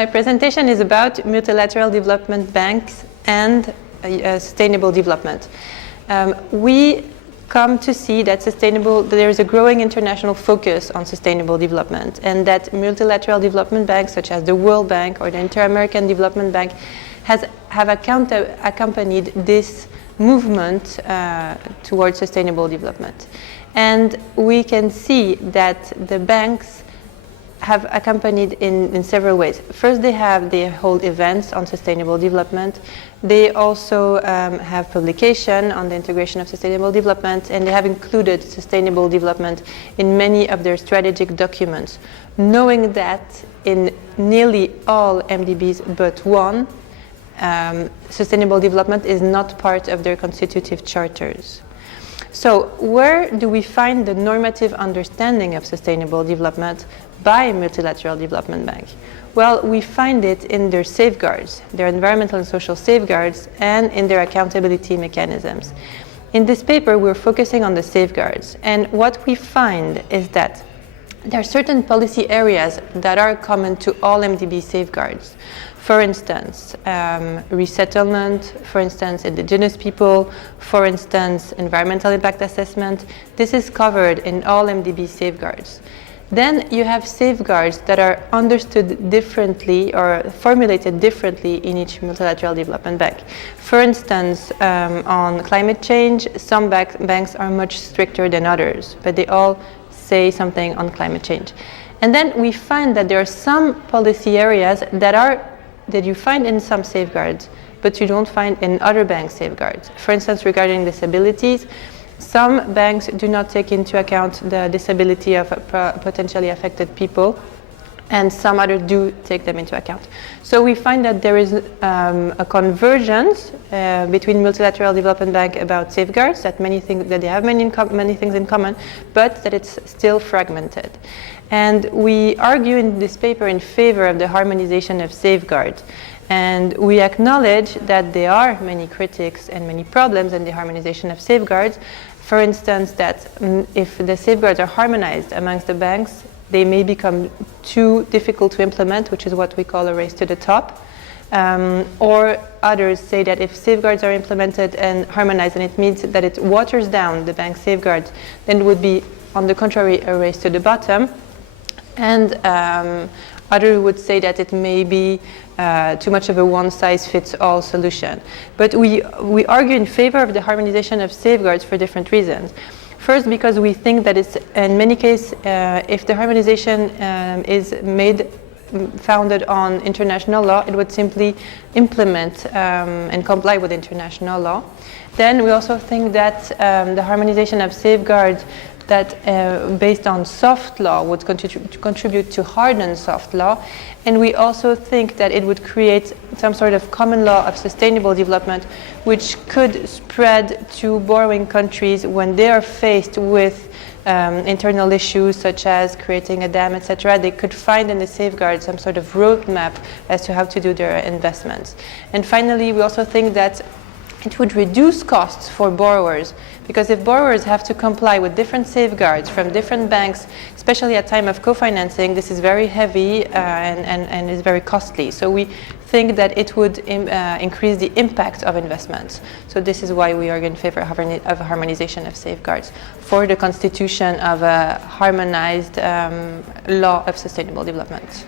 My presentation is about multilateral development banks and sustainable development. We come to see that there is a growing international focus on sustainable development, and that multilateral development banks such as the World Bank or the Inter-American Development Bank have accompanied this movement towards sustainable development. And we can see that the banks have accompanied in several ways. First, they hold events on sustainable development. They also have publication on the integration of sustainable development, and they have included sustainable development in many of their strategic documents, knowing that in nearly all MDBs but one, sustainable development is not part of their constitutive charters. So where do we find the normative understanding of sustainable development by multilateral development bank? Well, we find it in their safeguards, their environmental and social safeguards, and in their accountability mechanisms. In this paper, we're focusing on the safeguards, and what we find is that there are certain policy areas that are common to all MDB safeguards. For instance, resettlement, for instance, indigenous people, for instance, environmental impact assessment. This is covered in all MDB safeguards. Then you have safeguards that are understood differently or formulated differently in each multilateral development bank. For instance, on climate change, some banks are much stricter than others, but they all say something on climate change. And then we find that there are some policy areas that you find in some safeguards, but you don't find in other bank safeguards. For instance, regarding disabilities, some banks do not take into account the disability of potentially affected people, and some others do take them into account. So we find that there is a convergence between multilateral development bank about safeguards, that they have many things in common, but that it's still fragmented. And we argue in this paper in favor of the harmonization of safeguards. And we acknowledge that there are many critics and many problems in the harmonization of safeguards. For instance, that if the safeguards are harmonized amongst the banks, they may become too difficult to implement, which is what we call a race to the top. Or others say that if safeguards are implemented and harmonized, and it means that it waters down the bank safeguards, then it would be, on the contrary, a race to the bottom. And others would say that it may be too much of a one-size-fits-all solution. But we argue in favor of the harmonization of safeguards for different reasons. First, because we think that it's, in many cases, if the harmonization is founded on international law, it would simply implement and comply with international law. Then we also think that the harmonization of safeguards that based on soft law would contribute to harden soft law. And we also think that it would create some sort of common law of sustainable development, which could spread to borrowing countries when they are faced with internal issues such as creating a dam, etc. They could find in the safeguard some sort of roadmap as to how to do their investments. And finally, we also think that it would reduce costs for borrowers, because if borrowers have to comply with different safeguards from different banks, especially at time of co-financing, this is very heavy and is very costly. So we think that it would increase the impact of investments. So this is why we are in favor of harmonization of safeguards for the constitution of a harmonized law of sustainable development.